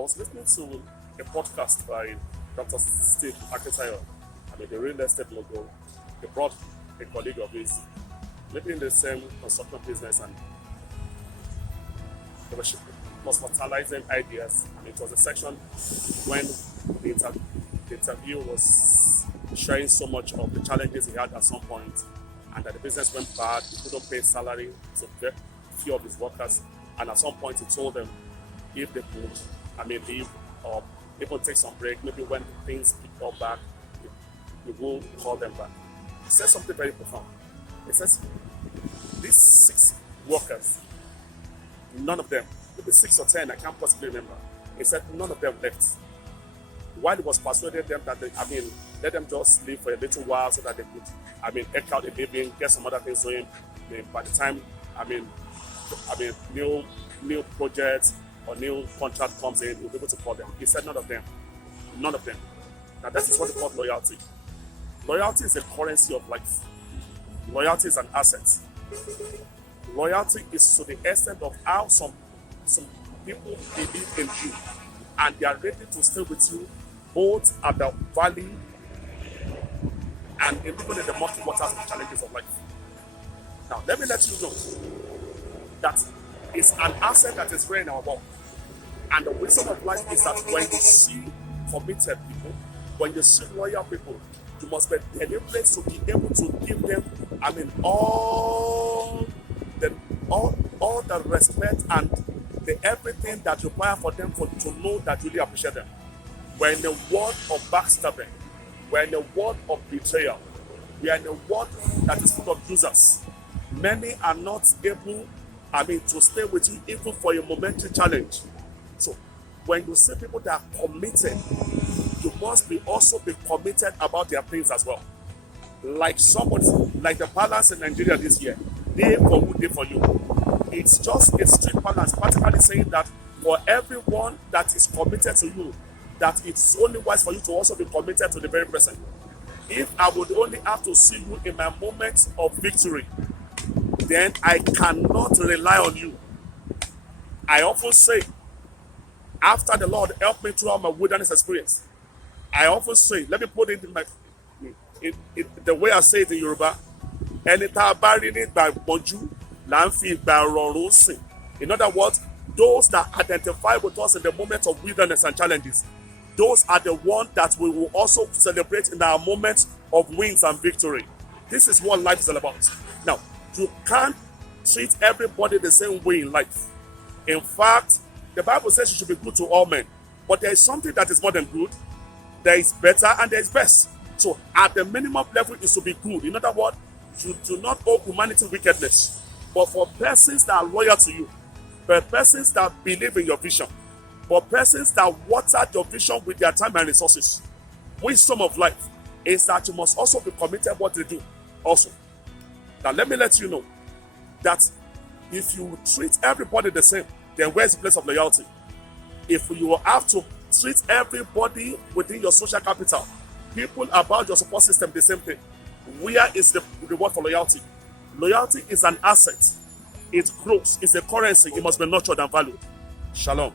was listening to a podcast by Dr. Steve Akitayo, the real estate logo. He brought a colleague of his living in the same construction business, and they was fertilizing ideas. And it was a section when the interview was sharing so much of the challenges he had at some point, and that the business went bad. He couldn't pay salary to a few of his workers, and at some point he told them if they could, leave or even take some break. Maybe when things pick up back, we will call them back. He said something very profound. He says these 6 workers, none of them, maybe 6 or 10, I can't possibly remember. He said none of them left. While he was persuading them that let them just leave for a little while so that they could, eke out a living, get some other things doing. By the time, new projects or new contract comes in, you'll be able to call them. He said none of them. None of them. Now that is what they call loyalty. Loyalty is a currency of life. Loyalty is an asset. Loyalty is to the extent of how some people believe in you, and they are ready to stay with you both at the valley and even in the murky waters and challenges of life. Now, let me let you know that it's an asset that is rare in our world. And the wisdom of life is that when you see committed people, when you see loyal people, you must be deliberate to be able to give them, all the respect and the everything that require for them to know that you really appreciate them. We're in a world of backstabbing. We're in a world of betrayal. We are in a world that is full of users. Many are not able, to stay with you even for a momentary challenge. So, when you see people that are committed, you must also be committed about their things as well. Like the balance in Nigeria this year, day for who, day for you. It's just a strict balance, practically saying that for everyone that is committed to you, that it's only wise for you to also be committed to the very person. If I would only have to see you in my moments of victory, then I cannot rely on you. I often say, after the Lord helped me throughout my wilderness experience, I often say, let me put it in the way I say it in Yoruba, in other words, those that identify with us in the moments of wilderness and challenges, those are the ones that we will also celebrate in our moments of wins and victory. This is what life is all about. Now, you can't treat everybody the same way in life. In fact, the Bible says you should be good to all men. But there is something that is more than good. There is better and there is best. So at the minimum level is to be good. In other words, you do not owe humanity wickedness. But for persons that are loyal to you, for persons that believe in your vision, for persons that water your vision with their time and resources, wisdom of life is that you must also be committed what they do also. Now let me let you know that if you treat everybody the same, then where's the place of loyalty? If you have to treat everybody within your social capital, people about your support system the same thing, where is the reward for loyalty? Loyalty is an asset. It grows. It's a currency. It must be nurtured and valued. Shalom.